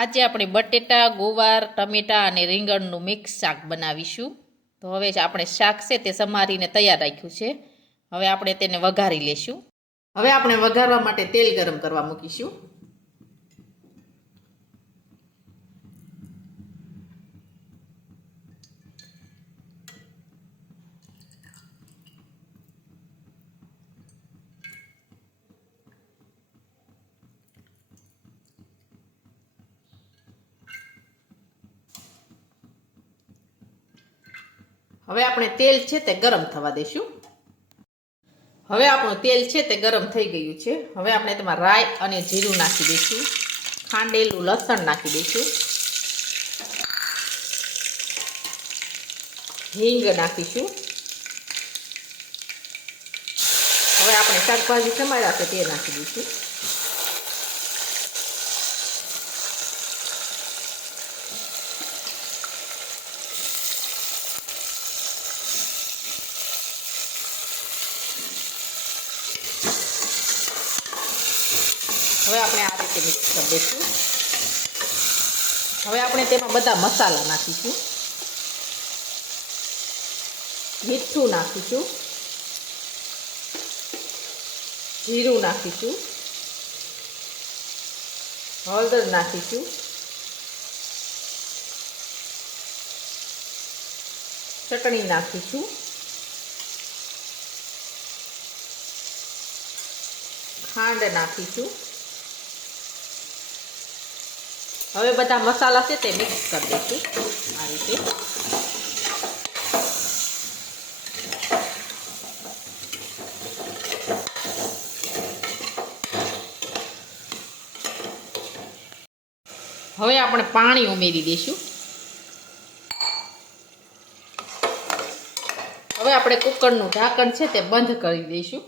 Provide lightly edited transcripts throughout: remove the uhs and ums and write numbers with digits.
આજે આપણે બટેટા, ગુવાર, ટમેટા અને રીંગણનું મિક્સ શાક બનાવીશું. તો હવે આપણે શાક છે તે સમારીને તૈયાર રાખ્યું છે. હવે આપણે તેને વઘારી લેશું. હવે આપણે વઘારવા માટે તેલ ગરમ કરવા મૂકીશું. હવે આપણે તેલ છે તે ગરમ થવા દઈશું. હવે આપણું તેલ છે તે ગરમ થઈ ગયું છે. હવે આપણે તેમાં રાઈ અને જીરું નાખી દઈશું. ખાંડેલું લસણ નાખી દઈશું. હિંગ નાખીશું. હવે આપણે શાકભાજી સમાર્યા છે તે નાખી દઈશું. હવે આપણે આ રીતે મિક્સ કરી દઈશું. હવે આપણે તેમાં બધા મસાલા નાખીશું. મીઠું નાખીશું, જીરું નાખીશું, હળદર નાખીશું, ચટણી નાખીશું, ખાંડ નાખીશું. હવે બધા મસાલા છે તે મિક્સ કરી દઈશું આ રીતે. હવે આપણે પાણી ઉમેરી દઈશું. હવે આપણે કુકરનું ઢાંકણ છે તે બંધ કરી દઈશું.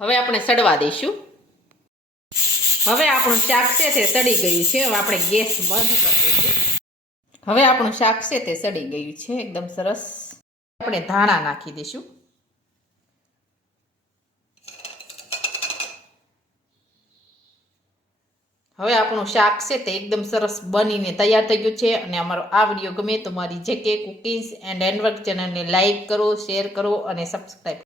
હવે આપણે સડવા દઈશું. હવે આપણું શાક છે તે સડી ગયું છે. હવે આપણે ગેસ બંધ કરી દઈશું. હવે આપણું શાક છે તે સડી ગયું છે એકદમ સરસ. આપણે ધાણા નાખી દઈશું. હવે આપણું શાક છે તે એકદમ સરસ બનીને તૈયાર થઈ ગયું છે. અને અમારો આ વિડીયો ગમે તો મારી જેકે કુકિંગ્સ એન્ડ હેન્ડવર્ક ચેનલને લાઈક કરો, શેર કરો અને સબસ્ક્રાઈબ